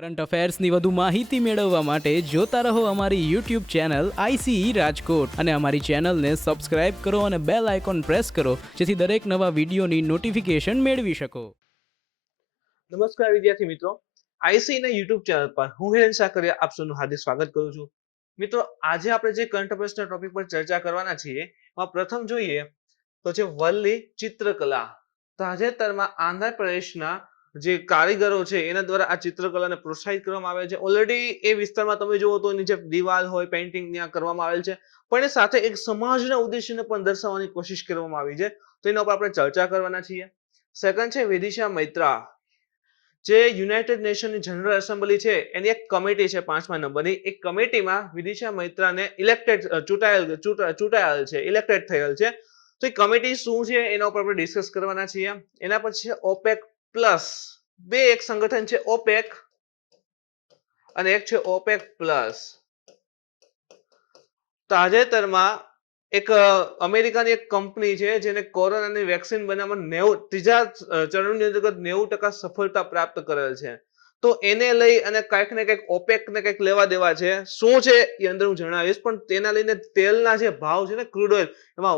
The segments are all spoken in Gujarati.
કરંટ અફેર્સની વધુ માહિતી મેળવવા માટે જોતા રહો અમારી યુટ્યુબ ચેનલ આઈસીઈ રાજકોટ અને અમારી ચેનલને સબસ્ક્રાઇબ કરો અને બેલ આઇકોન પ્રેસ કરો જેથી દરેક નવા વિડીયોની નોટિફિકેશન મેળવી શકો. નમસ્કાર વિદ્યાર્થી મિત્રો, આઈસીઈ ના યુટ્યુબ ચેનલ પર હું હિરેન સાકરિયા આપ સૌનું હાર્દિક સ્વાગત કરું છું. મિત્રો, આજે આપણે જે કરંટ અફેર્સના ટોપિક પર ચર્ચા કરવાના છીએ એમાં પ્રથમ જોઈએ તો છે વલ્લી ચિત્રકલા. તાજેતરમાં આંધ્રપ્રદેશના જે કારીગરો છે એના દ્વારા આ ચિત્રકલાને પ્રોત્સાહિત કરવામાં આવે છે. ઓલરેડી એ વિસ્તારમાં તમે જુઓ તો નીચે દિવાલ હોય, પેઇન્ટિંગ ત્યાં કરવામાં આવેલ છે, પણ એ સાથે એક સમાજના ઉદ્દેશ્યને પણ દર્શાવવાની કોશિશ કરવામાં આવી છે. તો એના ઉપર આપણે ચર્ચા કરવાના છીએ. સેકન્ડ છે વિદિશા મૈત્રા, જે યુનાઇટેડ નેશનની જનરલ એસેમ્બલી છે એની એક કમિટી છે 5મા નંબરની. એક કમિટીમાં વિદિશા મૈત્રાને ચૂંટાયેલ છે, ઇલેક્ટેડ થયેલ છે. તો એ કમિટી શું છે એના ઉપર આપણે ડિસ્કસ કરવાના છીએ. એના પછી ઓપેક પ્લસ, બે એક સંગઠન છે ઓપેક અને એક છે ઓપેક પ્લસ. તાજેતરમાં એક અમેરિકાની એક કંપની છે જેને કોરોનાની વેક્સિન બનાવવામાં ત્રીજા ચરણની અંતર્ગત 90% સફળતા પ્રાપ્ત કરેલ છે. તો એને લઈ અને કંઈક ને કંઈક ઓપેક ને કંઈક લેવા દેવા છે. શું છે એ અંદર હું જણાવીશ, પણ તેના લઈને તેલના જે ભાવ છે ને, ક્રૂડ ઓઇલ, એમાં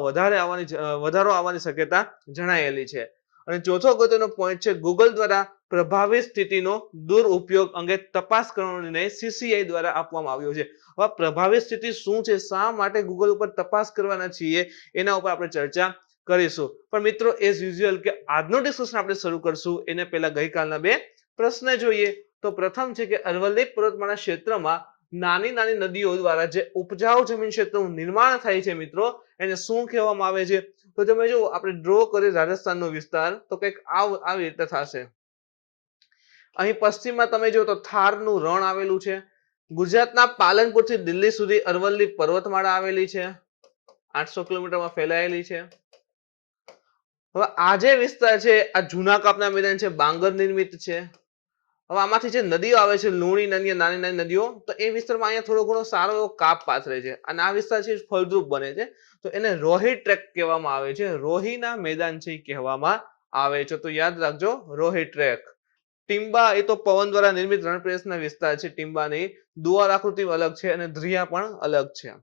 વધારો આવવાની શક્યતા જણાયેલી છે. અને ચોથો અગત્યનો પોઈન્ટ છે ગૂગલ દ્વારા પ્રભાવિત સ્થિતિનો દુરુપયોગ અંગે તપાસ કરવાનો નિર્ણય સીસીઆઈ દ્વારા આપવામાં આવ્યો છે. હવે પ્રભાવિત સ્થિતિ શું છે, શા માટે ગૂગલ ઉપર તપાસ કરવાના છીએ, એના ઉપર આપણે ચર્ચા કરીશું. પણ મિત્રો, એઝ યુઝ્યુઅલ કે આજનું ડિસ્કશન આપણે શરૂ કરશું એને પહેલા ગઈકાલના બે પ્રશ્ન જોઈએ. તો પ્રથમ છે કે અરવલ્લી પર્વતમાળા ક્ષેત્રમાં નાની નાની નદીઓ દ્વારા જે ઉપજાઉ જમીન ક્ષેત્રનું નિર્માણ થાય છે મિત્રો, એને શું કહેવામાં આવે છે? તો તમે જો આપણે ડ્રો કરીએ રાજસ્થાનનો વિસ્તાર તો કંઈક આવી રીતે થશે. અહીં પશ્ચિમમાં તમે જો તો થારનું રણ આવેલું છે. ગુજરાતના પાલનપુરથી દિલ્હી સુધી અરવલ્લી પર્વતમાળા આવેલી છે, 800 કિલોમીટરમાં ફેલાયેલી છે. હવે આ જે વિસ્તાર છે આ જૂના કાપના મેદાન છે, બાંગર નિર્મિત છે. હવે આમાંથી જે નદીઓ આવે છે, લુણી નદી, નાની નાની નદીઓ, તો એ વિસ્તારમાં અહીંયા થોડો ઘણો સારો એવો કાપ પાથરે છે અને આ વિસ્તાર છે ફળદ્રુપ બને છે. તો એને રોહી ટ્રેક કહેવામાં આવે છે, રોહીના મેદાન છે કહેવામાં આવે છે. તો યાદ રાખજો, રોહી ટ્રેક. ટીમ્બા એ તો પવન દ્વારા નિર્મિત રણપ્રદેશના વિસ્તાર છે. ટીમ્બાની દુઆર આકૃતિ અલગ છે અને ધ્રિયા પણ અલગ છે.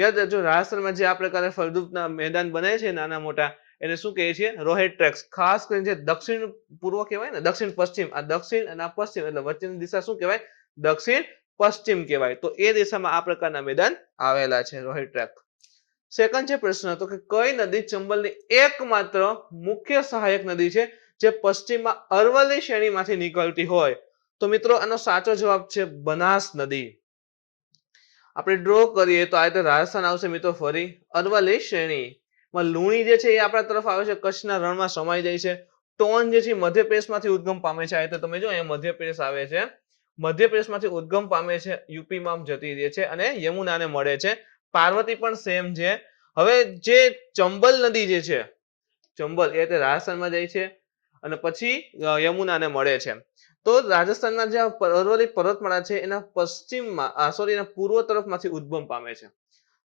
યાદ રાખજો, રાજસ્થાનમાં જે આ પ્રકારે ફળદ્રુપના મેદાન બને છે નાના મોટા, એને શું કહીએ છીએ? રોહી ટ્રેક્સ. ખાસ કરીને જે દક્ષિણ પૂર્વ કહેવાય ને, દક્ષિણ પશ્ચિમ, આ દક્ષિણ અને આ પશ્ચિમ, એટલે વચ્ચેની દિશા શું કહેવાય? દક્ષિણ પશ્ચિમ કહેવાય. તો એ દિશામાં આ પ્રકારના મેદાન આવેલા છે, રોહી ટ્રેક. સેકન્ડ છે પ્રશ્ન, તો કે કઈ નદી ચંબલની એકમાત્ર મુખ્ય સહાયક નદી છે જે પશ્ચિમમાં અરવલ્લી શ્રેણીમાંથી નીકળતી હોય? તો મિત્રો, આનો સાચો જવાબ છે બનાસ નદી. આપણે ડ્રો કરીએ તો આ રીતે રાજસ્થાન આવશે મિત્રો. ફરી અરવલ્લી શ્રેણી માં લુણી જે છે એ આપણા તરફ આવે છે, કચ્છના રણમાં સમાઈ જાય છે. ટોન જે છે મધ્યપ્રદેશમાંથી ઉદ્ગમ પામે છે. આ રીતે તમે જો અહીંયા મધ્યપ્રદેશ આવે છે, મધ્યપ્રદેશમાંથી ઉદ્ગમ પામે છે, યુપીમાં જતી રહે છે અને યમુનાને મળે છે. પાર્વતી પણ સેમ છે. હવે જે ચંબલ નદી જે છે, ચંબલ એ રીતે રાજસ્થાનમાં જાય છે અને પછી યમુનાને મળે છે. તો રાજસ્થાનના જે અરવલ્લી પર્વતમાળા છે એના એના પૂર્વ તરફમાંથી ઉદ્ગમ પામે છે.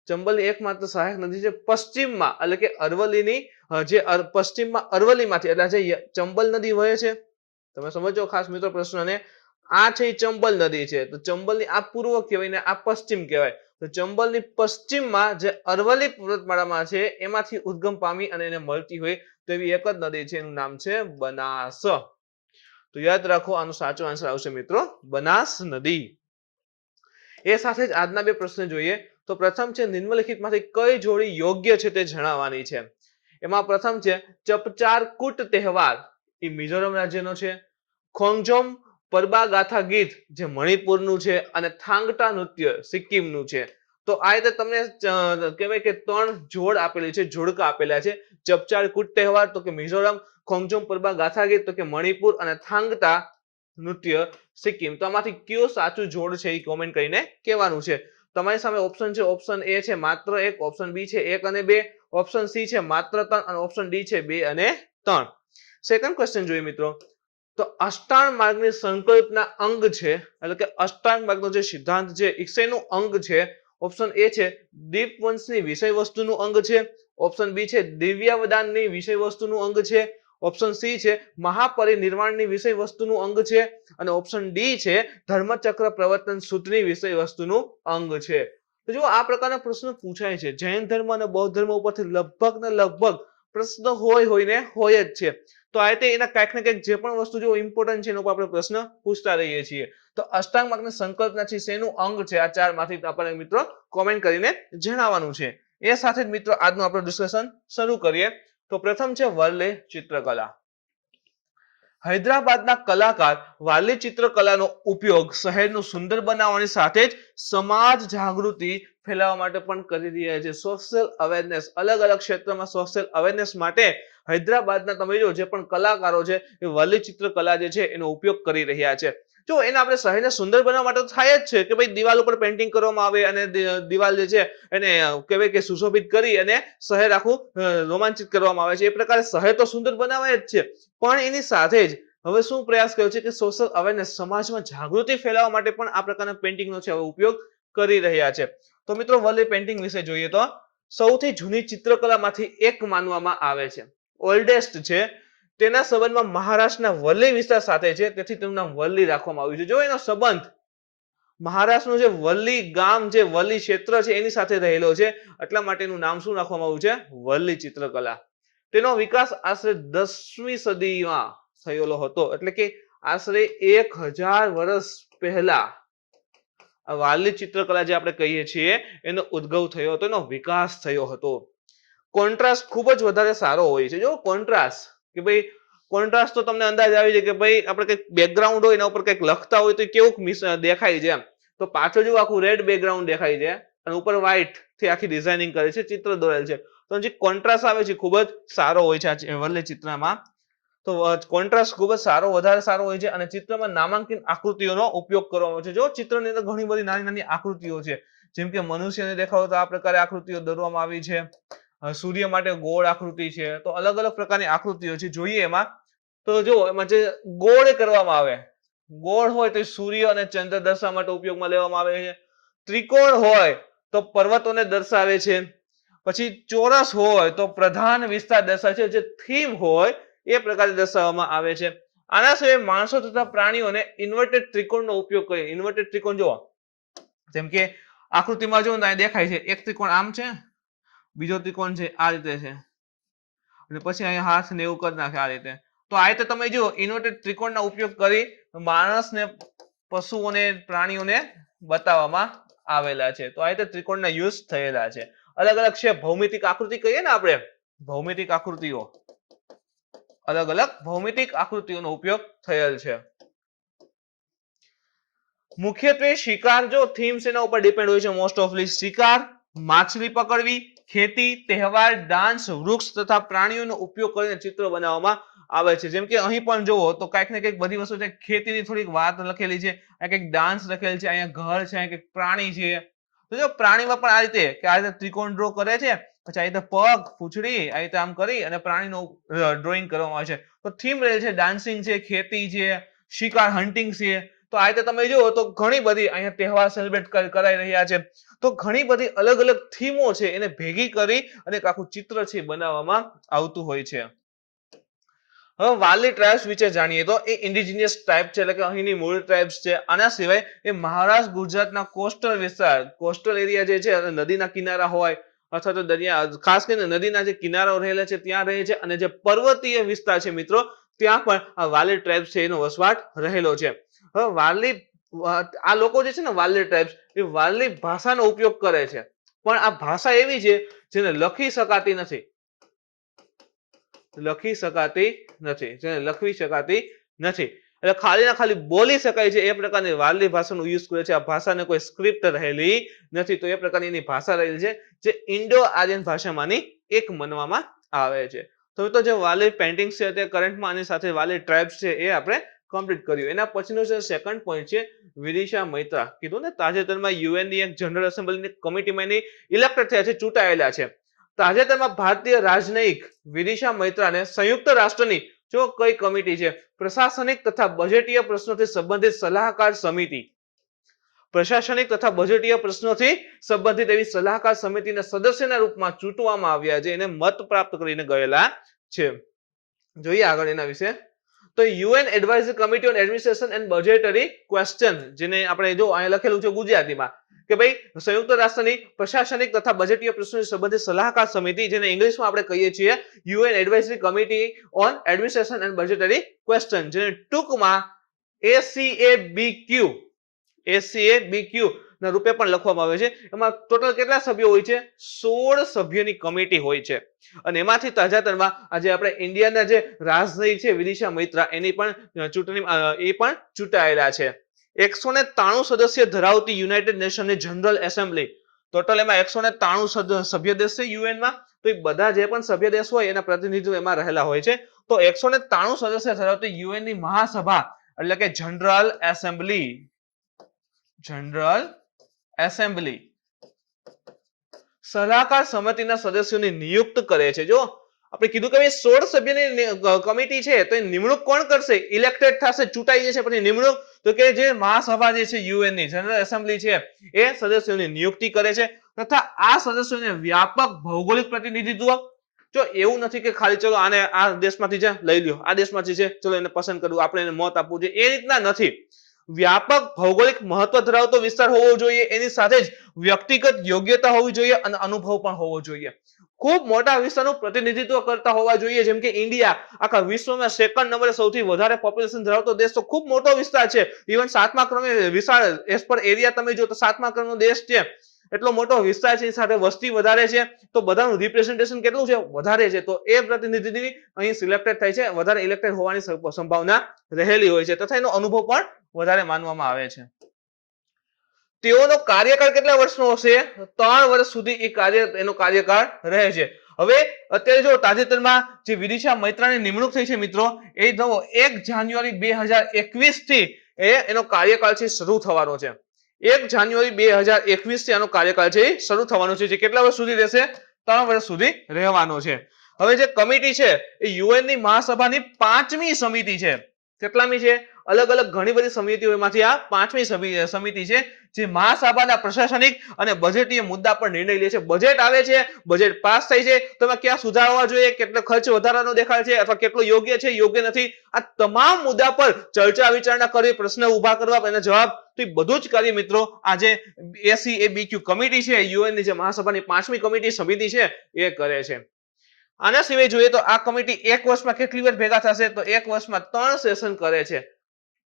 ચંબલની એકમાત્ર સહાયક નદી છે પશ્ચિમમાં, એટલે કે અરવલ્લીની જે પશ્ચિમમાં અરવલ્લીમાંથી, એટલે જે ચંબલ નદી વહે છે. તમે સમજો ખાસ મિત્રો પ્રશ્નને. આ છે ચંબલ નદી છે, તો ચંબલની આ પૂર્વ કહેવાય ને આ પશ્ચિમ કહેવાય. તો ચંબલની પશ્ચિમમાં જે અરવલ્લી પર્વતમાળામાં છે એમાંથી ઉદ્ગમ પામી અને એને મળતી હોય તો એવી એક જ નદી છે, એનું નામ છે બનાસ. તો યાદ રાખો, આનો સાચો આન્સર આવશે મિત્રો બનાસ નદી. એ સાથે જ આજના બે પ્રશ્ન જોઈએ. તો પ્રથમ છે નિમ્નલિખિતમાંથી કઈ જોડી યોગ્ય છે તે જણાવવાની છે. એમાં પ્રથમ છે ચપચાર કૂટ તહેવાર, એ મિઝોરમ રાજ્યનો છે. ખોંગજોમ પરબા ગાથા ગીત જે મણિપુરનું છે અને થાંગટા નૃત્ય સિક્કિમનું છે. તો આ રીતે તમને કહેવાય કે ત્રણ જોડ આપેલી છે, જોડકા આપેલા છે. ચપચાર કૂટ તહેવાર તો કે મિઝોરમ, ખોંગજોમ પરબા ગાથા ગીત તો કે મણિપુર અને થાંગટા નૃત્ય સિક્કિમ. તો આમાંથી કયો સાચું જોડ છે એ કોમેન્ટ કરીને કહેવાનું છે. તમારી સામે ઓપ્શન છે. ઓપ્શન એ છે માત્ર 1, ઓપ્શન બી છે 1 અને 2, ઓપ્શન સી છે માત્ર 3 અને ઓપ્શન ડી છે 2 અને 3. સેકન્ડ ક્વેશ્ચન જોઈએ મિત્રો. તો અષ્ટાંગ માર્ગની સંકલ્પના અંગ છે, એટલે કે અષ્ટાંગ માર્ગનો જે સિદ્ધાંત છે એ શેનું અંગ છે? ઓપ્શન એ છે દીપવંશની વિષય વસ્તુનું અંગ છે, ઓપ્શન બી છે દિવ્યાવદાનની વિષય વસ્તુનું અંગ છે, ઓપ્શન સી છે મહાપરિનિર્વાણની વિષય વસ્તુનું અંગ છે અને ઓપ્શન ડી છે ધર્મચક્ર પ્રવર્તન સૂત્રની વિષય વસ્તુનું અંગ છે. તો જો આ પ્રકારના પ્રશ્નો પૂછાય છે, જૈન ધર્મ અને બૌદ્ધ ધર્મ ઉપરથી લગભગ ને લગભગ પ્રશ્ન હોય જ છે. તો આ રીતે એના કંઈક ને કંઈક જે પણ વસ્તુ જો ઇમ્પોર્ટન્ટ છે એના ઉપર આપણે પ્રશ્ન પૂછતા રહીએ છીએ. તો અષ્ટાંગ માર્ગની સંકલ્પના છે શેનું અંગ છે? આ ચારમાંથી આપણે મિત્રો કોમેન્ટ કરીને જણાવવાનું છે. એ સાથે જ મિત્રો આજનું આપણું ડિસ્કશન શરૂ કરીએ. તો પ્રથમ છે વર્લે ચિત્રકલા. હૈદરાબાદના કલાકાર વારલી ચિત્રકલાનો ઉપયોગ શહેરનું સુંદર બનાવવાની સાથે જ સમાજ જાગૃતિ ફેલાવવા માટે પણ કરી રહ્યા છે. સોશિયલ અવેરનેસ, અલગ અલગ ક્ષેત્રમાં સોશિયલ અવેરનેસ માટે હૈદરાબાદના તમે જો જે પણ કલાકારો છે એ વારલી ચિત્રકલા જે છે એનો ઉપયોગ કરી રહ્યા છે. જો એને આપણે શહેરને સુંદર બનાવવા માટે થાય જ છે કે ભાઈ દિવાલ ઉપર પેન્ટિંગ કરવામાં આવે અને દિવાલ જે છે એને કહેવાય કે સુશોભિત કરી અને શહેર આખું રોમાંચિત કરવામાં આવે છે. એ પ્રકારે શહેર તો સુંદર બનાવાય જ છે, પણ એની સાથે જ હવે શું પ્રયાસ કર્યો છે કે સોશિયલ અવેરનેસ, સમાજમાં જાગૃતિ ફેલાવવા માટે પણ આ પ્રકારના પેન્ટિંગનો છે હવે ઉપયોગ કરી રહ્યા છે. તો મિત્રો વર્લી પેન્ટિંગ વિશે જોઈએ તો સૌથી જૂની ચિત્રકલામાંથી એક માનવામાં આવે છે, ઓલ્ડેસ્ટ છે. તેના સંબંધમાં મહારાષ્ટ્રના વર્લી વિસ્તાર સાથે છે, તેથી તેનું નામ વર્લી રાખવામાં આવ્યું છે. જો એનો સંબંધ મહારાષ્ટ્રનું જે વર્લી ગામ, જે વર્લી ક્ષેત્ર છે એની સાથે રહેલો છે, એટલા માટે એનું નામ શું રાખવામાં આવ્યું છે? વર્લી ચિત્રકલા. તેનો વિકાસ આશરે 10મી સદીમાં થયેલો હતો, એટલે કે આશરે 1000 વર્ષ પહેલા વારલી ચિત્રકલા જે આપણે કહીએ છીએ એનો ઉદ્ભવ થયો હતો, એનો વિકાસ થયો હતો. કોન્ટ્રાસ્ટ ખૂબ જ વધારે સારો હોય છે. જો કોન્ટ્રાસ્ટ કે ભાઈ કોન્ટ્રાસ્ટ તો તમને અંદાજ આવી જાય કે ભાઈ આપણે કંઈક બેકગ્રાઉન્ડ હોય એના ઉપર કંઈક લખતા હોય તો કેવું દેખાય છે એમ. તો પાછળ જો આખું રેડ બેકગ્રાઉન્ડ દેખાય છે અને ઉપર વ્હાઈટ થી આખી ડિઝાઇનિંગ કરે છે, ચિત્ર દોરેલ છે, તો જે કોન્ટ્રાસ્ટ આવે છે ખૂબ જ સારો હોય છે આ વર્લી ચિત્રમાં. તો કોન્ટ્રાસ્ટ ખૂબ જ વધારે સારો હોય છે અને ચિત્રમાં નામાંકિત આકૃતિઓનો ઉપયોગ કરવામાં આવે છે. જો ચિત્રની અંદર ઘણી બધી નાની નાની આકૃતિઓ છે, જેમ કે મનુષ્યને દેખાવ તો આ પ્રકારે આકૃતિઓ દોરવામાં આવી છે, સૂર્ય માટે ગોળ આકૃતિ છે, તો અલગ અલગ પ્રકારની આકૃતિઓ છે. જોઈએ એમાં તો જો એમાં જે ગોળ કરવામાં આવે, ગોળ હોય તો સૂર્ય અને ચંદ્ર દર્શાવવા માટે ઉપયોગમાં લેવામાં આવે છે. ત્રિકોણ હોય તો પર્વતોને દર્શાવે છે. પછી ચોરસ હોય તો પ્રધાન વિસ્તાર દર્શાવે છે. જે થીમ હોય એ પ્રકારે દર્શાવવામાં આવે છે. આના સિવાય માણસો તથા પ્રાણીઓને ઇન્વર્ટેડ ત્રિકોણનો ઉપયોગ કરી, ઇન્વર્ટેડ ત્રિકોણ જો જેમ કે આકૃતિમાં જો દેખાય છે, એક ત્રિકોણ આમ છે, બીજો ત્રિકોણ છે આ રીતે છે, અને પછી અહીંયા હાથ ને એવું કરી નાખે આ રીતે. તો આ રીતે તમે જો ઇન્વર્ટેડ ત્રિકોણનો ઉપયોગ કરી માણસને, પશુઓને, પ્રાણીઓને બતાવવામાં આવેલા છે. તો આ રીતે ત્રિકોણના યુઝ થયેલા છે. અલગ અલગ છે ભૌમિતિક આકૃતિ કહીએ ને આપણે, ભૌમિતિક આકૃતિઓ, અલગ અલગ ભૌમિતિક આકૃતિઓનો ઉપયોગ થયેલ છે. મુખ્યત્વે શિકાર, જો થીમ્સ એના ઉપર ડિપેન્ડ હોય છે મોસ્ટ ઓફલી. શિકાર, માછલી પકડવી, ખેતી, તહેવાર, ડાન્સ, વૃક્ષ તથા પ્રાણીઓનો ઉપયોગ કરીને ચિત્રો બનાવવામાં આવે છે. જેમ કે અહીં પણ જુઓ તો કંઈક ને કંઈક બધી વસ્તુ છે, ખેતીની થોડીક વાત લખેલી છે, અહીંયા કંઈક ડાન્સ લખેલ છે, અહીંયા ઘર છે, અહીંયા કંઈક પ્રાણી છે. તો જો પ્રાણીમાં પણ આ રીતે કે આ રીતે ત્રિકોણ ડ્રો કરે છે, પછી આ રીતે પગ, પૂંછડી આ રીતે આમ કરી અને પ્રાણીનું ડ્રોઈંગ કરવામાં આવે છે. તો થીમ રહેલ છે, ડાન્સિંગ છે, ખેતી છે, શિકાર, હન્ટિંગ છે. તો આ રીતે તમે જુઓ તો ઘણી બધી અહીંયા તહેવાર સેલિબ્રેટ કરાઈ રહ્યા છે. તો ઘણી બધી અલગ અલગ થીમો છે એને ભેગી કરી અને આખું ચિત્ર છે બનાવવામાં આવતું હોય છે. હવે વારલી ટ્રાઇબ્સ વિશે જાણીએ તો એ ઇન્ડિજિનિયસ ટ્રાઇબ છે, એટલે કે અહીંની મૂળ ટ્રાઇબ્સ છે. આના સિવાય એ મહારાષ્ટ્ર, ગુજરાતના કોસ્ટલ વિસ્તાર, કોસ્ટલ એરિયા જે છે, નદીના કિનારા હોય અથવા તો દરિયા, ખાસ કરીને નદીના જે કિનારાઓ રહેલા છે ત્યાં રહે છે, અને જે પર્વતીય વિસ્તાર છે મિત્રો ત્યાં પણ આ વારલી ટ્રાઇબ્સ છે એનો વસવાટ રહેલો છે. હવે વારલી, આ લોકો જે છે ને વારલી ટ્રાઇબ્સ, એ વારલી ભાષાનો ઉપયોગ કરે છે, પણ આ ભાષા એવી છે જેને લખી શકાતી નથી, જેને લખવી શકાતી નથી, એટલે ખાલી ખાલી બોલી શકાય છે એ પ્રકારની વારલી ભાષાનો યુઝ કરે છે. આ ભાષાને કોઈ સ્ક્રિપ્ટ રહેલી નથી, તો એ પ્રકારની એની ભાષા રહેલી છે જે ઇન્ડો આર્યન ભાષામાંની એક માનવામાં આવે છે. તો જે વારલી પેઇન્ટિંગ છે તે કરન્ટમાં આની સાથે વારલી ટ્રાઇબ્સ છે એ આપણે કમ્પ્લીટ કર્યું. એના પછીનો જે સેકન્ડ પોઈન્ટ છે વિદિશા મૈત્રા. કીધું ને તાજેતરમાં યુએન ની એક જનરલ એસેમ્બલીની કમિટીમાં એની ઇલેક્ટ થયા છે, ચૂંટાયેલા છે. તાજેતરમાં ભારતીય રાજનયિક વિદિશા મૈત્રાને સંયુક્ત રાષ્ટ્રની જો કઈ કમિટી છે, પ્રશાસનિક તથા બજેટીય પ્રશ્નોથી સંબંધિત સલાહકાર સમિતિ, પ્રશાસનિક તથા બજેટીય પ્રશ્નોથી સંબંધિત એવી સલાહકાર સમિતિના સદસ્યના રૂપમાં ચૂંટવામાં આવ્યા છે. એને મત પ્રાપ્ત કરીને ગયેલા છે. જોઈએ આગળ એના વિશે. તો UN advisory committee on administration and budgetary question, જેને આપણે જો અહીં લખેલું છે ગુજરાતીમાં કે ભાઈ સંયુક્ત રાષ્ટ્રની પ્રશાસનિક તથા બજેટીય પ્રશ્નોની સંબંધિત સલાહકાર સમિતિ, જેને ઇંગ્લિશમાં આપણે કહીએ છીએ UN advisory committee on administration and budgetary question, જેને ટૂંકમાં ACABQ ના રૂપે પણ લખવામાં આવે છે. એમાં ટોટલ કેટલા સભ્યો હોય છે? 16 સભ્યોની કમિટી હોય છે. અને એમાંથી તાજેતરમાં આજે આપણે ઇન્ડિયાના જે રાજનયી છે વિદિશા મૈત્રા, એની પણ ચૂંટણી એ પણ ચૂંટાયેલા છે. 193 સદસ્ય ધરાવતી યુનાઇટેડ નેશનની જનરલ એસેમ્બલી, ટોટલ એમાં 193 સભ્ય દેશ છે યુએનમાં. તો એ બધા જે પણ સભ્ય દેશ હોય એના પ્રતિનિધિઓ એમાં રહેલા હોય છે. તો 193 સદસ્ય ધરાવતી યુએનની મહાસભા એટલે કે જનરલ એસેમ્બલી સલાહકાર સમિતિના સદસ્યોની નિયુક્ત કરે છે. જો આપણે કીધું કે 16 સભ્યોની કમિટી છે, તો એ નિમણૂક કોણ કરશે? ઇલેક્ટેડ થશે, ચૂંટાઈ જશે, પછી નિમણૂક તો કે જે મહાસભા જે છે યુએન ની જનરલ એસેમ્બલી છે એ સદસ્યોની નિયુક્તિ કરે છે. તથા આ સદસ્યોને વ્યાપક ભૌગોલિક પ્રતિનિધિત્વ, જો એવું નથી કે ખાલી ચલો આને આ દેશમાંથી છે લઈ લ્યો, આ દેશમાંથી છે ચલો એને પસંદ કરવું, આપણે એને મત આપવું જોઈએ, એ રીતના નથી. વ્યાપક ભૌગોલિક મહત્વ ધરાવતો વિસ્તાર હોવો જોઈએ, એની સાથે જ વ્યક્તિગત યોગ્યતા હોવી જોઈએ અને અનુભવ પણ હોવો જોઈએ. ખૂબ મોટા વિસ્તારનું પ્રતિનિધિત્વ કરતા હોવા જોઈએ. જેમ કે ઇન્ડિયા આખા વિશ્વમાં સેકન્ડ નંબરે સૌથી વધારે પોપ્યુલેશન ધરાવતો દેશ, તો ખૂબ મોટો વિસ્તાર છે. ઇવન 7મા ક્રમે વિશાળ એસ પર એરિયા તમે જો તો 7મા ક્રમનો દેશ છે, એટલો મોટો વિસ્તાર છે, સાથે વસ્તી વધારે છે, તો બધાનું રિપ્રેઝન્ટેશન કેટલું છે? વધારે છે. તો એ પ્રતિનિધિ અહીં સિલેક્ટેડ થાય છે, વધારે ઇલેક્ટેડ હોવાની સંભાવના રહેલી હોય છે, તથા એનો અનુભવ પણ વધારે માનવામાં આવે છે. તેઓનો કાર્યકાળ કેટલા વર્ષનો હશે? 3 વર્ષ સુધી એનો કાર્યકાળ રહે છે. હવે અત્યારે જો તાજેતરમાં જે વિદિશા મૈત્રાની નિમણૂક થઈ છે મિત્રો, એ 1 જાન્યુઆરી 2021 થી એનો કાર્યકાળ છે શરૂ થવાનો છે. 1 જાન્યુઆરી 2021 થી આનો કાર્યકાળ છે શરૂ થવાનો છે, જે કેટલા વર્ષ સુધી રહેશે? 3 વર્ષ સુધી રહેવાનો છે. હવે જે કમિટી છે એ યુએન ની મહાસભાની 5મી સમિતિ છે. કેટલામી છે? અલગ અલગ ઘણી બધી સમિતિઓમાંથી આ 5મી સમિતિ છે, જે મહાસભાના પ્રશાસનિક અને બજેટીય મુદ્દા પર નિર્ણય લે છે. બજેટ આવે છે, બજેટ પાસ થાય છે, તો એમાં ક્યાં સુધારા હોવા જોઈએ, કેટલો ખર્ચ વધારાનો દેખાય છે અથવા કેટલો યોગ્ય છે, યોગ્ય નથી, આ તમામ મુદ્દા પર ચર્ચા વિચારણા કરવી, પ્રશ્ન ઉભા કરવા, એના જવાબ, તો એ બધું જ કાર્ય મિત્રો આજે ACABQ કમિટી છે, યુએન ની જે મહાસભાની 5મી કમિટી સમિતિ છે એ કરે છે. આના સિવાય જોઈએ તો આ કમિટી 1 વર્ષમાં કેટલી વાર ભેગા થશે? તો 1 વર્ષમાં 3 સેશન કરે છે.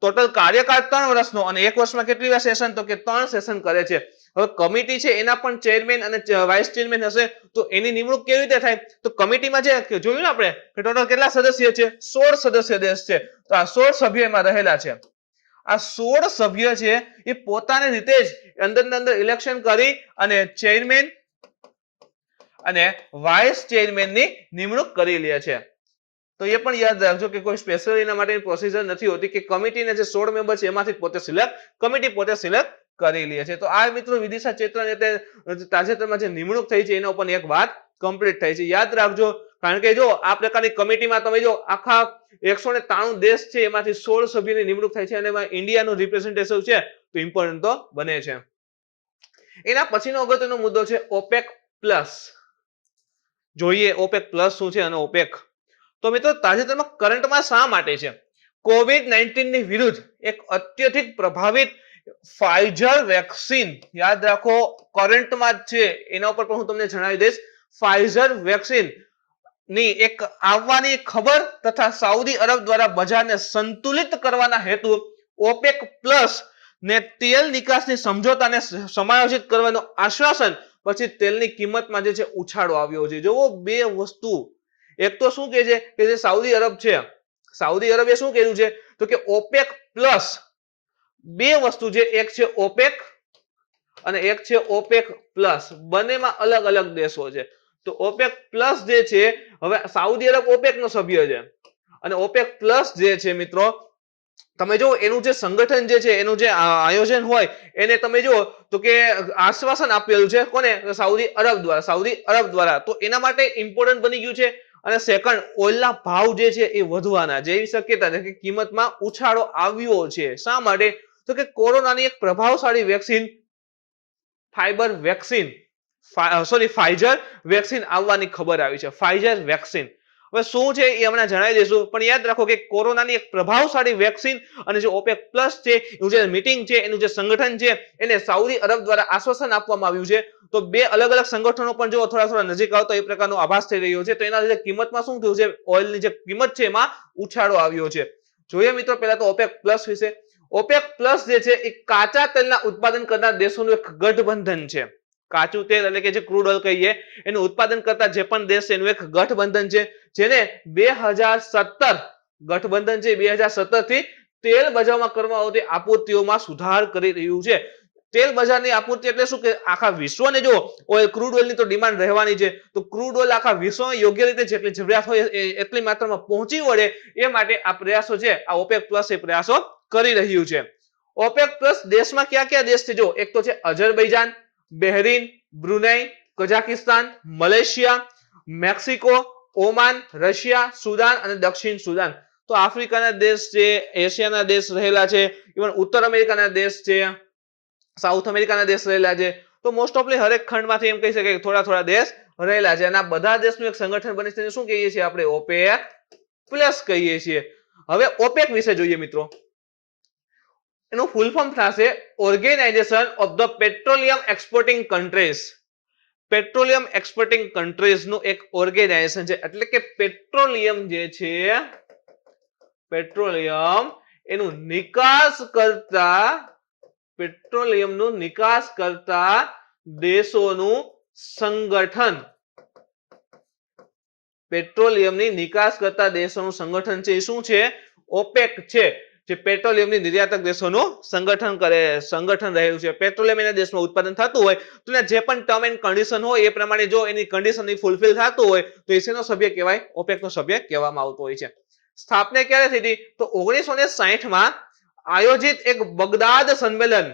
ટોટલ કાર્યકાળ 3 વર્ષનો, અને 1 વર્ષમાં કેટલી વાર સેશન? તો કે 3 સેશન કરે છે. હવે કમિટી છે એના પણ ચેરમેન અને વાઇસ ચેરમેન હશે, તો એની નિમણૂક કેવી રીતે થાય? તો કમિટીમાં જે જોયું ને આપણે કે ટોટલ કેટલા સદસ્ય છે? 16 સદસ્ય દેશ છે. તો આ 16 સભ્યો એમાં રહેલા છે. આ 16 સભ્ય છે એ પોતાની રીતે જ અંદર ઇલેક્શન કરી અને ચેરમેન અને વાઇસ ચેરમેનની નિમણૂક કરી લે છે. તો એ પણ યાદ રાખજો કે કોઈ સ્પેશિયલ એના માટેની પ્રોસિજર નથી હોતી કે કમિટીના જે 16 મેમ્બર છે એમાંથી કમિટી પોતે સિલેક્ટ કરી લે છે. તો આ મિત્રો વિદિશા મૈત્રાની તાજેતરમાં જે નિમણૂક થઈ છે એના ઉપર એક વાત કમ્પ્લીટ થઈ છે. યાદ રાખજો, કારણ કે જો આ પ્રકારની કમિટીમાં તમે જો આખા 193 દેશ છે એમાંથી 16 સભ્યોની નિમણૂક થાય છે, અને એમાં ઇન્ડિયાનું રિપ્રેઝન્ટેશન છે, તો ઇમ્પોર્ટન્ટ તો બને છે. એના પછીનો અગત્યનો મુદ્દો છે ઓપેક પ્લસ. જોઈએ ઓપેક પ્લસ શું છે અને ઓપેક. તો મિત્રો તાજેતરમાં કરંટમાં શા માટે છે? કોવિડ-19 ની વિરુદ્ધ એક અત્યધિક પ્રભાવિત ફાઇઝર વેક્સિન, યાદ રાખો કરંટમાં જ છે, એના ઉપર પણ હું તમને જણાવી દઈશ. ફાઇઝર વેક્સિન ની એક આવવાની ખબર તથા સાઉદી અરબ દ્વારા બજારને સંતુલિત કરવાના હેતુ ઓપેક પ્લસ ને તેલ નિકાસની સમજોતાને સમાયોજિત કરવાનું આશ્વાસન પછી તેલની કિંમતમાં જે છે ઉછાળો આવ્યો છે. જોવો બે વસ્તુ, એક તો શું કહે છે કે જે સાઉદી અરબ છે, સાઉદી અરબે શું કહ્યું છે તો કે ઓપેક પ્લસ, બે વસ્તુ છે, એક છે ઓપેક અને એક છે ઓપેક પ્લસ, બંનેમાં અલગ અલગ દેશો છે. તો ઓપેક પ્લસ જે છે, હવે સાઉદી અરબ ઓપેક નો સભ્ય છે, અને ઓપેક પ્લસ જે છે મિત્રો તમે જો એનું જે સંગઠન જે છે, એનું જે આયોજન હોય એને તમે જો તો કે આશ્વાસન આપેલું છે કોને? સાઉદી અરબ દ્વારા. તો એના માટે ઇમ્પોર્ટન્ટ બની ગયું છે. અને સેકન્ડ, ઓઇલના ભાવ જે છે એ વધવાના જેવી શક્યતા છે કે કિંમતમાં ઉછાળો આવ્યો છે. શા માટે? તો કે કોરોનાની એક પ્રભાવશાળી વેક્સિન ફાઇઝર વેક્સિન આવવાની ખબર આવી છે. ફાઇઝર વેક્સિન, હવે શું છે એ હમણાં જણાવી દઈશું, પણ યાદ રાખો કે કોરોનાની એક પ્રભાવશાળી વેક્સિન અને જે ઓપેક પ્લસ છે એનું જે મીટિંગ છે, એનું જે સંગઠન છે, એને સાઉદી અરબ દ્વારા આશ્વાસન આપવામાં આવ્યું છે. તો બે અલગ અલગ સંગઠનો પણ જો થોડા નજીક આવતા એ પ્રકારનો આભાસ થઈ રહ્યો છે. તો એના લીધે કિંમતમાં શું થયું છે, ઓઇલની જે કિંમત છે એમાં ઉછાળો આવ્યો છે. જોઈએ મિત્રો પહેલા તો ઓપેક પ્લસ વિશે. ઓપેક પ્લસ જે છે એ કાચા તેલના ઉત્પાદન કરનાર દેશોનું એક ગઠબંધન છે. કાચું તેલ એટલે કે જે ક્રૂડ ઓઇલ કહીએ એનું ઉત્પાદન કરતા જે પણ દેશ છે એનું એક ગઠબંધન છે, જેને 2017 ગઠબંધન છે 2017 થી તેલ બજારમાં કરવામાં આવતી આપત્તિઓમાં સુધાર કરી રહ્યું છે. તેલ બજારની આપૂર્તિ એટલે શું કે આખા વિશ્વને જો ઓઇલ ક્રૂડ ઓઇલની તો ડિમાન્ડ રહેવાની છે, તો ક્રૂડ ઓઇલ આખા વિશ્વમાં યોગ્ય રીતે જેટલી જરૂરિયાત હોય એટલી માત્રામાં પહોંચી વળે એ માટે આ પ્રયાસો છે, આ ઓપેક પ્લસ એ પ્રયાસો કરી રહ્યું છે. ઓપેક પ્લસ દેશમાં કયા કયા દેશ છે? જો એક તો છે Azerbaijan, Bahrain, Brunei, Kazakhstan, Malaysia, Mexico, Oman, Russia, Sudan અને દક્ષિણ સુદાન. તો આફ્રિકાના દેશ છે, એશિયાના દેશ રહેલા છે, ઇવન ઉત્તર અમેરિકાના દેશ છે, સાઉથ અમેરિકાના દેશ રહેલા છે. તો મોસ્ટ ઓફલી હરેક ખંડમાંથી એમ કહી શકાય કે થોડા દેશ રહેલા છે અને આ બધા દેશનું એક સંગઠન બની છે. શું કહીએ છીએ આપણે? ઓપેક પ્લસ કહીએ છીએ. હવે ઓપેક વિશે જોઈએ મિત્રો. એનું ફૂલ ફોર્મ થશે organisation of the petroleum exporting countries. Petroleum exporting countries નું એક ઓર્ગેનાઇઝેશન છે. એટલે કે પેટ્રોલિયમ જે છે, પેટ્રોલિયમ એનું નિકાસ કરતા, પેટ્રોલિયમનું નિકાસ કરતા દેશોનું સંગઠન. પેટ્રોલિયમની નિકાસ કરતા દેશોનું સંગઠન છે એ શું છે? ઓપેક છે, જે પેટ્રોલિયમની નિર્યાતક દેશોનું સંગઠન રહેલું છે. પેટ્રોલિયમ એના દેશમાં ઉત્પાદન થતું હોય તો જે પણ ટર્મ એન્ડ કન્ડિશન હોય એ પ્રમાણે જો એની કન્ડિશન ફૂલફિલ થતું હોય તો એનો સભ્ય કહેવાય, ઓપેકનો સભ્ય કહેવામાં આવતો હોય છે. સ્થાપના ક્યારે થઈ હતી? તો 1960 માં આયોજિત એક બગદાદ સંમેલન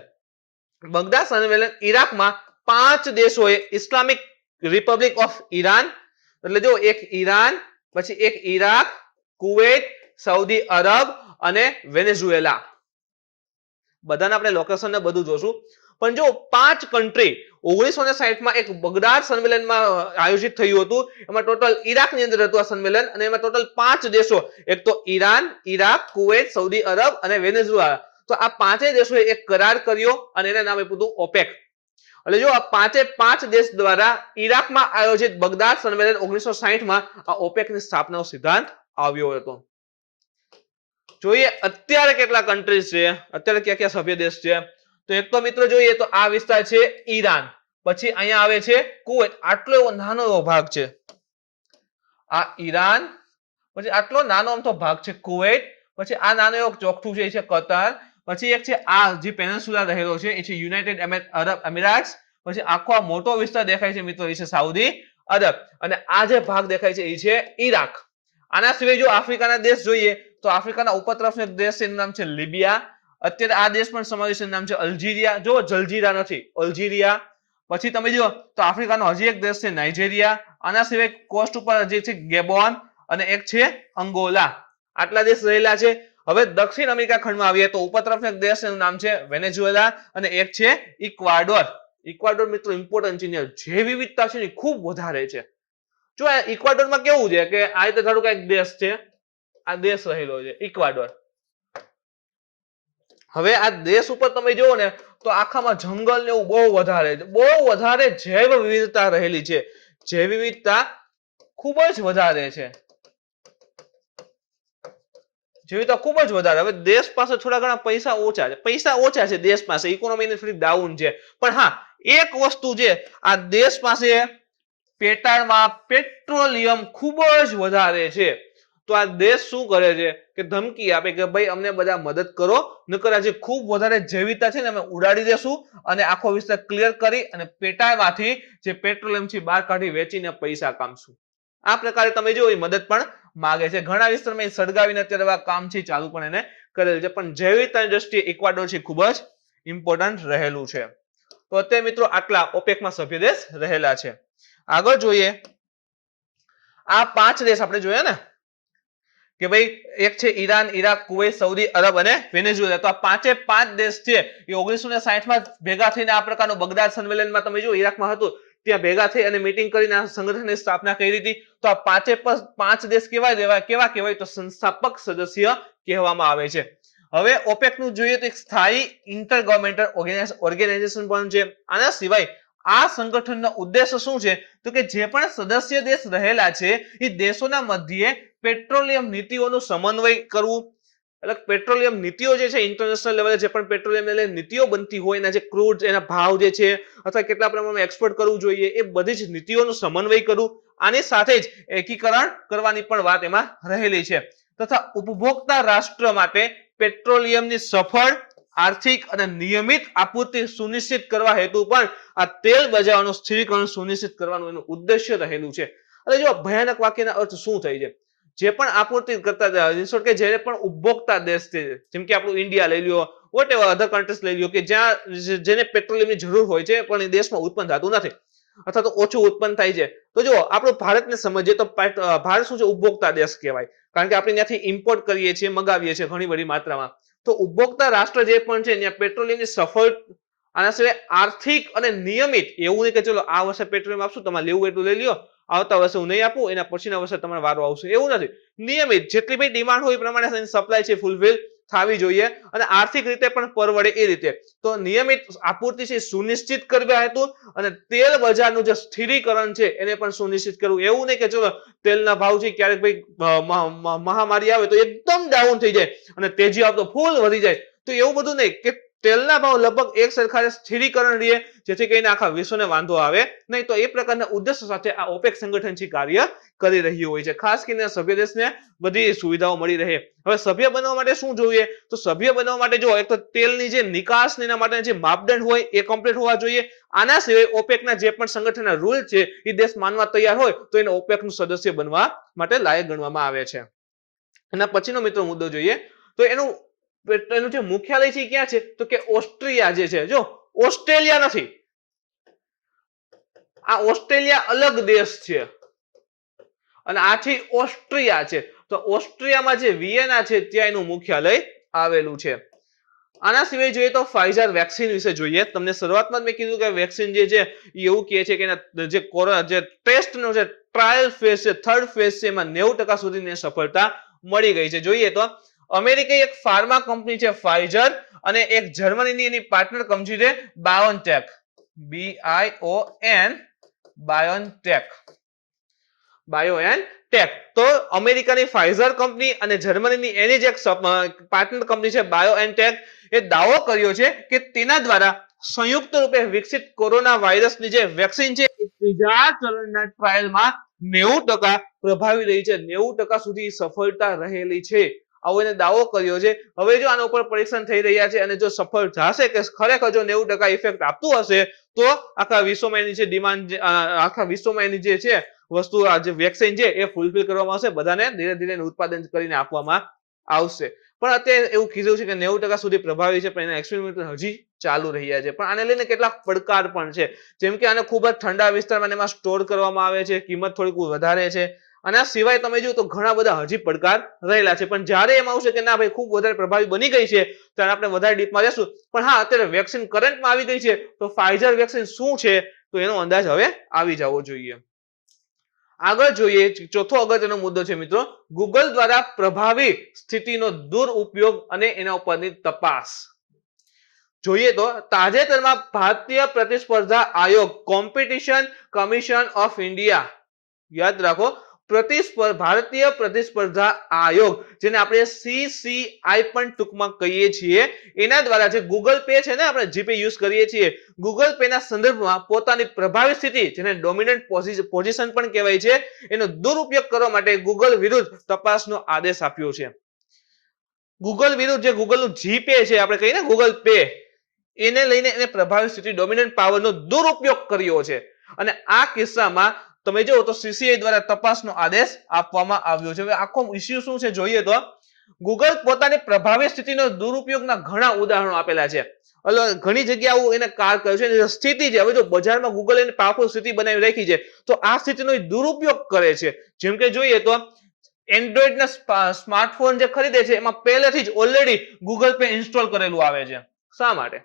ઈરાકમાં 5 દેશોએ ઇસ્લામિક રિપબ્લિક ઓફ ઈરાન, એટલે જો એક ઈરાન, પછી એક ઈરાક, કુવૈત, સાઉદી અરબ અને વેનેઝુએલા. બધાને આપણે લોકેશન ને બધું જોશું, પણ જો 5 કન્ટ્રી 1960 માં એક બગદાદ સંમેલનમાં આયોજિત થયું હતું. એમાં ટોટલ ઈરાકની અંદર હતું આ સંમેલન અને એમાં ટોટલ 5 દેશો, એક તો Iran, Iraq, Kuwait, Saudi Arab અને વેનેઝુએલા. તો આ પાંચેય દેશોએ એક કરાર કર્યો અને એના નામ આપ્યું હતું ઓપેક. એટલે જો આ 5 દેશ દ્વારા ઈરાકમાં આયોજિત બગદાદ સંમેલન 1960 માં આ ઓપેકની સ્થાપનાનો સિદ્ધાંત આવ્યો હતો. જોઈએ અત્યારે કેટલા કન્ટ્રીઝ છે, અત્યારે કયા કયા સભ્ય દેશ છે. તો એક તો મિત્રો જોઈએ તો આ વિસ્તાર છે ઈરાન, પછી અહીંયા આવે છે કુવૈત. આટલો એવો નાનો એવો ભાગ છે આ ઈરાન, પછી આટલો નાનો અમથો ભાગ છે કુવૈત, પછી આ નાનો એવો ચોકઠું છે એ છે કતાર, પછી એક છે આ જે પેનિન્સ્યુલા રહેલો છે એ છે યુનાઇટેડ અરબ એમિરેટ્સ, પછી આખો આ મોટો વિસ્તાર દેખાય છે મિત્રો એ છે સાઉદી અરબ, અને આ જે ભાગ દેખાય છે એ છે ઈરાક. આના સિવાય જો આફ્રિકાના દેશ જોઈએ તો આફ્રિકાના ઉપર તરફનો એક દેશ છે એનું નામ છે લિબિયા. અત્યારે આ દેશ પણ સમાવેશ નામ છે અલ્જીરિયા. જો જલજીરા નથી, અલ્જીરિયા. પછી તમે જો તો આફ્રિકાનો હજી એક દેશ છે નાઇજેરિયા. આના સિવાય કોસ્ટ ઉપર હજી છે ગેબોન અને એક છે અંગોલા. આટલા દેશ રહેલા છે. હવે દક્ષિણ અમેરિકા ખંડમાં આવીએ તો ઉપર તરફનો એક દેશ એનું નામ છે વેનેઝુએલા અને એક છે ઇક્વાડોર. ઇક્વાડોર મિત્રો ઇમ્પોર્ટન્ટ છે, જે વિવિધતા છે ને ખૂબ વધારે છે. જો આ ઇક્વાડોરમાં કેવું છે કે આ રીતે ધારો કે એક દેશ છે, આ દેશ રહેલો છે ઇક્વાડોર. હવે આ દેશ ઉપર તમે જુઓ ને તો આખામાં જંગલ ને એવું બહુ વધારે જૈવ વિવિધતા રહેલી છે. જૈવ વિવિધતા ખૂબ જ વધારે છે. ખૂબ જ વધારે. હવે દેશ પાસે થોડા ઘણા પૈસા ઓછા છે દેશ પાસે, ઇકોનોમી થોડી ડાઉન છે. પણ હા, એક વસ્તુ છે, આ દેશ પાસે પેટાળમાં પેટ્રોલિયમ ખૂબ જ વધારે છે. તો આ દેશ શું કરે છે કે ધમકી આપે કે ભાઈ અમને બધા મદદ કરો, નકર આ જે ખૂબ વધારે જૈવિકતા છે ને અમે ઉડાડી દેશું અને આખો વિસ્તાર ક્લિયર કરી અને પેટાળમાંથી જે પેટ્રોલિયમ છે બહાર કાઢી વેચીને પૈસા કામશું. આ પ્રકારે તમે જો એ મદદ પણ માગે છે. ઘણા વિસ્તારમાં સળગાવીને અત્યારે આ કામ છે ચાલુ પણ એને કરેલ છે. પણ જૈવિકતાની દ્રષ્ટિએ ઇક્વાડોર છે ખૂબ જ ઇમ્પોર્ટન્ટ રહેલું છે. તો અત્યારે મિત્રો આટલા ઓપેકમાં સભ્ય દેશ રહેલા છે. આગળ જોઈએ આ 5 દેશ આપણે જોયા ને કે ભાઈ એક છે Iran, Iraq, Kuwait, Saudi Arab અને વેનેઝુએલા. તો આ 5 દેશ છે એ 1960 માં ભેગા થઈને આ પ્રકારનું બગદાદ સંમેલનમાં તમે જો ઈરાકમાં હતું ત્યાં ભેગા થઈ અને મીટિંગ કરીને આ સંગઠનની સ્થાપના કરી હતી. તો આ પાંચ દેશ કેવા કહેવાય તો સંસ્થાપક સદસ્ય કહેવામાં આવે છે. હવે ઓપેક નું જોઈએ તો એક સ્થાયી ઇન્ટર ગવર્મેન્ટલ ઓર્ગેનાઇઝેશન પણ છે. આના સિવાય આ સંગઠનનો ઉદ્દેશ શું છે તો કે જે પણ સદસ્ય દેશ રહેલા છે એ દેશોના મધ્યે પેટ્રોલિયમ નીતિઓનું સમન્વય કરવું. એટલે પેટ્રોલિયમ નીતિઓ જે છે ઇન્ટરનેશનલ લેવલે જે પણ પેટ્રોલિયમ નીતિઓ બનતી હોય એના જે ક્રૂડ એના ભાવ જે છે અથવા કેટલા પ્રમાણમાં એક્સપોર્ટ કરવું જોઈએ એ બધી જ નીતિઓનું સમન્વય કરવું. આની સાથે જ એકીકરણ કરવાની પણ વાત એમાં રહેલી છે. તથા ઉપભોક્તા રાષ્ટ્ર માટે પેટ્રોલિયમની સફળ આર્થિક અને નિયમિત આપૂર્તિ સુનિશ્ચિત કરવા હેતુ પણ આ તેલ બજારનું સ્થિરીકરણ સુનિશ્ચિત કરવાનું એનું ઉદ્દેશ્ય રહેલું છે. એટલે જો ભયાનક વાક્યના અર્થ શું થાય છે? જે પણ આપૂર્તિ કરતા કે જે પણ ઉપભોક્તા દેશ છે જેમ કે આપણું ઇન્ડિયા લઈ લ્યો વોટ એવર અધર કન્ટ્રીઝ લઈ લ્યો કે જ્યાં જેને પેટ્રોલિયમની જરૂર હોય છે પણ એ દેશમાં ઉત્પન્ન થતું નથી અથવા તો ઓછું ઉત્પન્ન થાય છે. તો જો આપણું ભારતને સમજીએ તો ભારત શું છે ઉપભોક્તા દેશ કહેવાય કારણ કે આપણે ત્યાંથી ઇમ્પોર્ટ કરીએ છીએ મગાવીએ છીએ ઘણી બધી માત્રામાં. તો ઉપભોક્તા રાષ્ટ્ર જે પણ છે ત્યાં પેટ્રોલિયમની સફળ આના સિવાય આર્થિક અને નિયમિત એવું નહીં કે ચલો આ વર્ષે પેટ્રોલિયમ આપશું તમારે લેવું એટલું લઈ લ્યો આવતા વર્ષે હું નહીં આપું એના પછીના વર્ષે તમારો વારો આવશે એવું નથી. નિયમિત જેટલી બી ડિમાન્ડ હોય એ પ્રમાણે સપ્લાય છે ફૂલફિલ થવી જોઈએ અને આર્થિક રીતે પણ પરવડે એ રીતે. તો નિયમિત આપૂર્તિ છે સુનિશ્ચિત કરવા હેતુ અને તેલ બજારનું જે સ્થિરીકરણ છે એને પણ સુનિશ્ચિત કરવું. એવું નહીં કે ચલો તેલના ભાવ છે ક્યારેક ભાઈ મહામારી આવે તો એકદમ ડાઉન થઈ જાય અને તેજી આવતો ફૂલ વધી જાય તો એવું બધું નહીં કે તેલના ભાવ લગભગ એક સરખા સ્થિરીકરણ રહે જેથી કરીને આખા વિશ્વને વાંધો આવે નહીં. તો એ પ્રકારના ઉદ્દેશ્ય સાથે આ ઓપેક સંગઠન છે કાર્ય કરી રહ્યું હોય છે ખાસ કરીને સભ્ય દેશને બધી સુવિધાઓ મળી રહે. હવે સભ્ય બનવા માટે શું જોઈએ તો સભ્ય બનવા માટે જો એક તો તેલની જે નિકાસ એના માટે જે માપદંડ હોય એ કમ્પ્લીટ હોવા જોઈએ. આના સિવાય ઓપેકના જે પણ સંગઠનના રૂલ છે એ દેશ માનવા તૈયાર હોય તો એને ઓપેકનું સદસ્ય બનવા માટે લાયક ગણવામાં આવે છે. એના પછીનો મિત્રો મુદ્દો જોઈએ તો એનું જે મુખ્યાલય છે ક્યાં છે તો કે ઓસ્ટ્રિયા જે છે. જો ઓસ્ટ્રેલિયા નથી, આ ઓસ્ટ્રેલિયા અલગ દેશ છે અને આથી ઓસ્ટ્રિયા છે. તો ઓસ્ટ્રિયામાં જે વિયેના છે ત્યાં એનું મુખ્યાલય આવેલું છે. આના સિવાય જોઈએ તો ફાઇઝર વેક્સિન વિશે જોઈએ. તમને શરૂઆતમાં મેં કીધું કે વેક્સિન જે છે એવું કહે છે કે જે કોરોના જે ટેસ્ટનો જે ટ્રાયલ ફેઝ છે થર્ડ ફેઝ છે એમાં 90% સુધીની સફળતા મળી ગઈ છે. જોઈએ તો અમેરિકાની એક ફાર્મા કંપની છે ફાઇઝર અને એક જર્મનીની એની પાર્ટનર કંપની છે બાયોનટેક બાયોએનટેક. તો અમેરિકાની ફાઇઝર કંપની અને જર્મનીની એની જ એક પાર્ટનર કંપની છે બાયોએનટેક એ દાવો કર્યો છે કે તેના દ્વારા સંયુક્ત રૂપે વિકસિત કોરોના વાયરસની જે વેક્સિન છે એ ત્રીજા ચરણના ટ્રાયલમાં 90% પ્રભાવી રહી છે. 90% સુધી સફળતા રહેલી છે આવો એને દાવો કર્યો છે. હવે જો આના ઉપર પરીક્ષણ થઈ રહ્યા છે અને જો સફળ થશે કે ખરેખર જો 90% ઇફેક્ટ આપતું હશે તો આખા વિશ્વમાં એની જે ડિમાન્ડ આખા વિશ્વમાં એની જે છે વસ્તુ આ જે વેક્સિન છે એ ફૂલફિલ કરવામાં આવશે બધાને ધીરે ધીરે ઉત્પાદન કરીને આપવામાં આવશે. પણ અત્યારે એવું કીધું છે કે 90% સુધી પ્રભાવી છે પણ એના એક્સપેરિમેન્ટ હજી ચાલુ રહ્યા છે. પણ આને લઈને કેટલાક પડકાર પણ છે જેમ કે આને ખૂબ જ ઠંડા વિસ્તારમાં એમાં સ્ટોર કરવામાં આવે છે કિંમત થોડીક વધારે છે. આના સિવાય તમે જો તો ઘણા બધા હજી પડકાર રહેલા છે. પણ જ્યારે એમ આવશે કે ના ભાઈ ખૂબ વધારે પ્રભાવી બની ગઈ છે ત્યારે આપણે વધારે ડીપમાં જશું. પણ હા અત્યારે વેક્સિન કરંટમાં આવી ગઈ છે તો ફાઇઝર વેક્સિન શું છે તો એનો અંદાજ હવે આવી જવો જોઈએ. આગળ જોઈએ ચોથો અગત્યનો મુદ્દો છે મિત્રો ગૂગલ દ્વારા પ્રભાવી સ્થિતિનો દુરુપયોગ અને એના ઉપરની તપાસ. જોઈએ તો તાજેતરમાં ભારતીય પ્રતિસ્પર્ધા આયોગ કોમ્પિટિશન કમિશન ઓફ ઇન્ડિયા યાદ રાખો ભારતીય પ્રતિસ્પર્ધા આયોગ જેને આપણે CCI પણ ટૂંકમાં કહીએ છીએ એના દ્વારા જે ગૂગલ પે છે ને આપણે જીપે યુઝ કરીએ છીએ ગૂગલ પે ના સંદર્ભમાં પોતાની પ્રભાવી સ્થિતિ જેને ડોમિનન્ટ પોઝિશન પણ કહેવાય છે એનો દુરુપયોગ કરવા માટે ગૂગલ વિરુદ્ધ તપાસનો આદેશ આપ્યો છે. ગૂગલ વિરુદ્ધ જે ગૂગલનું જીપે છે આપણે કહીએ ને ગૂગલ પે એને લઈને એને પ્રભાવી સ્થિતિ ડોમિનન્ટ પાવરનો દુરુપયોગ કર્યો છે અને આ કિસ્સામાં તમે જો તો CCI દ્વારા તપાસનો આદેશ આપવામાં આવ્યો છે. હવે આખો ઇશ્યુ શું છે જોઈએ તો ગૂગલ પોતાની પ્રભાવી સ્થિતિનો દુરુપયોગના ઘણા ઉદાહરણો આપેલા છે. ઘણી જગ્યાઓ એને કાર કર્યો છે સ્થિતિ છે. હવે જો બજારમાં ગૂગલ એને પાવરફુલ સ્થિતિ બનાવી રાખી છે તો આ સ્થિતિનો દુરુપયોગ કરે છે. જેમ કે જોઈએ તો એન્ડ્રોઈડ ના સ્માર્ટફોન જે ખરીદે છે એમાં પહેલેથી જ ઓલરેડી ગૂગલ પે ઇન્સ્ટોલ કરેલું આવે છે. શા માટે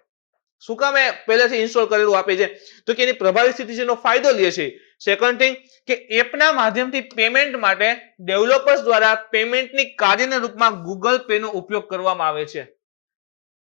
શું કામ એ પહેલેથી ઇન્સ્ટોલ કરેલું આપે છે? તો કે એની પ્રભાવી સ્થિતિ છે એનો ફાયદો લે છે. સેકન્ડ થિંગ કે એપના માધ્યમથી પેમેન્ટ માટે ડેવલપર્સ દ્વારા પેમેન્ટની કાર્યના રૂપમાં ગૂગલ પે નો ઉપયોગ કરવામાં આવે છે.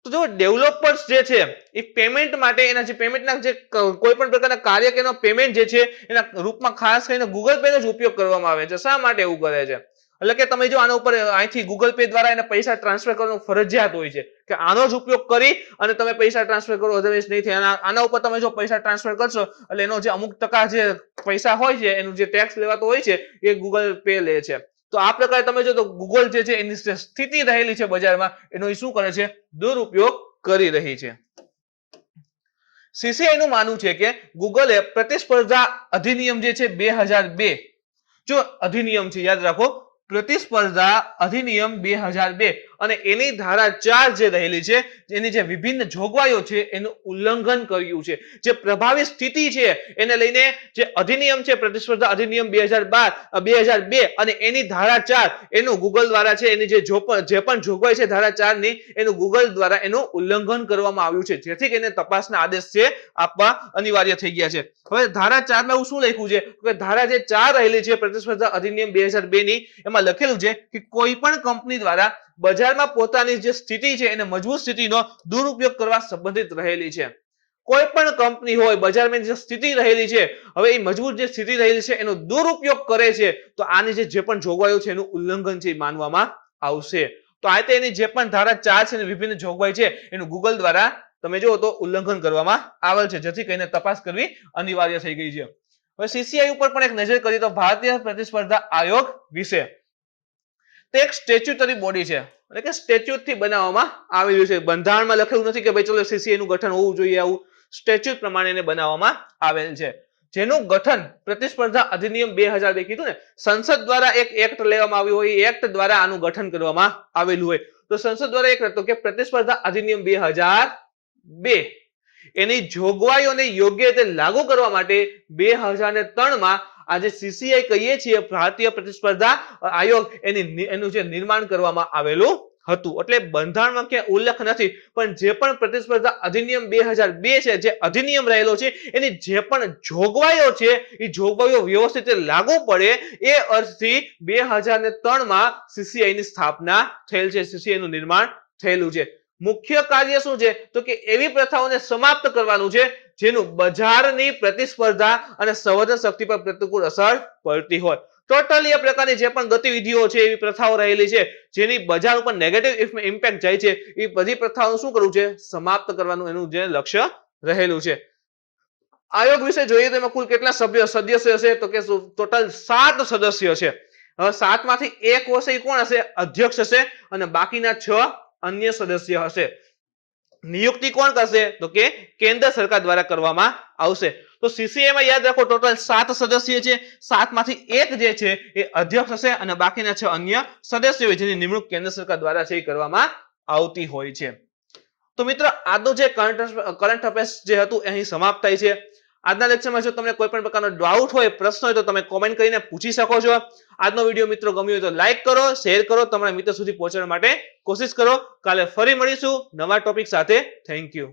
તો જો ડેવલપર્સ જે છે એ પેમેન્ટ માટે એના જે પેમેન્ટના જે કોઈ પણ પ્રકારના કાર્ય કે એનો પેમેન્ટ જે છે એના રૂપમાં ખાસ કરીને ગૂગલ પે નો જ ઉપયોગ કરવામાં આવે છે. શા માટે એવું કરે છે? એટલે કે તમે જો આના ઉપર અહીંથી ગૂગલ પે દ્વારા એને પૈસા ટ્રાન્સફર કરવાનું ફરજિયાત હોય છે કે આનો જ ઉપયોગ કરી અને તમે પૈસા ટ્રાન્સફર કરો, અધરવાઇઝ નહીં થાય. આના ઉપર તમે જો પૈસા ટ્રાન્સફર કરશો એટલે એનો જે અમુક ટકા જે પૈસા હોય છે એનું જે ટેક્સ લેવાતો હોય છે એ ગૂગલ પે લે છે. તો આ પ્રકારે તમે જો તો ગૂગલ જે છે એની જે સ્થિતિ રહેલી છે બજારમાં એનો એ શું કરે છે? દુરુપયોગ કરી રહી છે. CCI નું માનવું છે કે ગૂગલે પ્રતિસ્પર્ધા અધિનિયમ જે છે 2002, જો અધિનિયમ છે યાદ રાખો, પ્રતિસ્પર્ધા અધિનિયમ 2002 અને એની ધારા 4 જે રહેલી છે એની જે વિભિન્ન જોગવાઈઓ છે એનું ઉલ્લંઘન કર્યું છે. જે પ્રભાવી સ્થિતિ છે એને લઈને જે અધિનિયમ છે પ્રતિસ્પર્ધા અધિનિયમ 2002 અને એની ધારા 4 એનું ગૂગલ દ્વારા છે એની જે પણ જોગવાઈ છે ધારા 4 ની એનું ગૂગલ દ્વારા એનું ઉલ્લંઘન કરવામાં આવ્યું છે, જેથી કરીને તપાસના આદેશ છે આપવા અનિવાર્ય થઈ ગયા છે. હવે ધારા 4 માં એવું શું લખ્યું છે કે ધારા જે 4 રહેલી છે પ્રતિસ્પર્ધા અધિનિયમ 2002 ની એમાં લખેલું છે કે કોઈ પણ કંપની દ્વારા બજારમાં પોતાની જે સ્થિતિ છે એને મજબૂત સ્થિતિનો દુરુપયોગ કરવા સંબંધિત રહેલી છે. કોઈ પણ કંપની હોય બજારમાં જે સ્થિતિ રહેલી છે, હવે એ મજબૂત જે સ્થિતિ રહેલી છે એનો દુરુપયોગ કરે છે તો આની જે પણ જોગવાઈઓ છે એનું ઉલ્લંઘન છે માનવામાં આવશે. તો આ રીતે એની જે પણ ધારા 4 છે અને વિભિન્ન જોગવાઈ છે એનું ગૂગલ દ્વારા તમે જુઓ તો ઉલ્લંઘન કરવામાં આવેલ છે, જેથી કરીને તપાસ કરવી અનિવાર્ય થઈ ગઈ છે. હવે CCI ઉપર પણ એક નજર કરીએ તો ભારતીય પ્રતિસ્પર્ધા આયોગ વિશે. તે એક સ્ટેચ્યુટરી બોડી છે, એટલે કે સ્ટેચ્યુટ થી બનાવવામાં આવેલું છે. બંધારણમાં લખેલું નથી કે ભાઈ ચલો CCI નું ગઠન હોવું જોઈએ, આવું સ્ટેચ્યુટ પ્રમાણે એને બનાવવામાં આવેલ છે. જેનું ગઠન પ્રતિસ્પર્ધા અધિનિયમ 2002 કીધું ને, સંસદ દ્વારા એક એક્ટ લેવામાં આવ્યો હોય, એ એક્ટ દ્વારા આનું ગઠન કરવામાં આવેલું હોય. તો સંસદ દ્વારા એક હતો કે પ્રતિસ્પર્ધા અધિનિયમ 2002 એની જોગવાઈઓને યોગ્ય રીતે લાગુ કરવા માટે 2003 માં આજે CCI કહીએ છીએ ભારતીય પ્રતિસ્પર્ધા આયોગ એનું જે નિર્માણ કરવામાં આવેલું હતું. એટલે બંધારણમાં ક્યાંય ઉલ્લેખ નથી, પણ જે પણ પ્રતિસ્પર્ધા અધિનિયમ 2002 છે જે અધિનિયમ રહેલો છે એની જે પણ જોગવાઈઓ છે એ જોગવાઈઓ વ્યવસ્થિત લાગુ પડે એ અર્થથી 2003 માં CCI ની સ્થાપના થયેલ છે, CCI નું નિર્માણ થયેલું છે. મુખ્ય કાર્ય શું છે તો કે એવી પ્રથાઓને સમાપ્ત કરવાનું છે જેનું બજારની પ્રતિસ્પર્ધા અને સંવર્ધન શક્તિ પર પ્રતિકૂળ અસર પડતી હોય. ટોટલી આ પ્રકારની જે પણ ગતિવિધિઓ છે, એવી પ્રથાઓ રહેલી છે જેની બજાર ઉપર નેગેટિવ ઇમ્પેક્ટ જાય છે, એ બધી પ્રથાઓનું શું કરવું છે? સમાપ્ત કરવાનું એનું જે લક્ષ્ય રહેલું છે. આયોગ વિશે જોઈએ તો એમાં કુલ કેટલા સદસ્ય હશે તો કે ટોટલ 7 સદસ્ય છે. હવે 7 માંથી એક હશે એ કોણ હશે? અધ્યક્ષ હશે અને બાકીના 6 અન્ય સદસ્ય હશે. નિયુક્તિ કોણ કરશે તો કે કેન્દ્ર સરકાર દ્વારા કરવામાં આવશે. તો CCI માં યાદ રાખો ટોટલ 7 સદસ્ય છે, 7 માંથી એક જે છે એ અધ્યક્ષ હશે અને બાકીના 6 અન્ય સદસ્યો હોય જેની નિમણૂક કેન્દ્ર સરકાર દ્વારા છે એ કરવામાં આવતી હોય છે. તો મિત્રો આજનું જે કરંટ અફેર્સ જે હતું અહીં સમાપ્ત થાય છે. આજના લેક્ચરમાં જો તમને કોઈ પણ પ્રકારનો ડાઉટ હોય, પ્રશ્ન હોય તો તમે કોમેન્ટ કરીને પૂછી શકો છો. આજનો વિડીયો મિત્રો ગમ્યો હોય તો લાઈક કરો, શેર કરો, તમારા મિત્રો સુધી પહોંચાડવા માટે કોશિશ કરો. કાલે ફરી મળીશું નવા ટોપિક સાથે. Thank you.